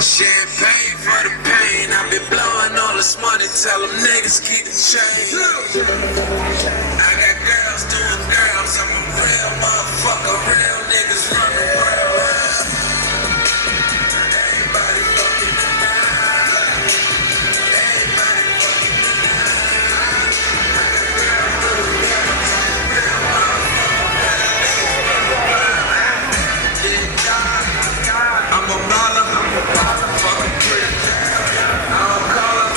Champagne for the pain. I been blowing all this money. Tell them niggas keep the change. I got girls doing girls. I'm a real motherfucker. Real niggas run the world. Everybody fucking tonight. Everybody fucking tonight. I'm a baller. Fucking pretty. I don't call her.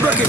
Break it.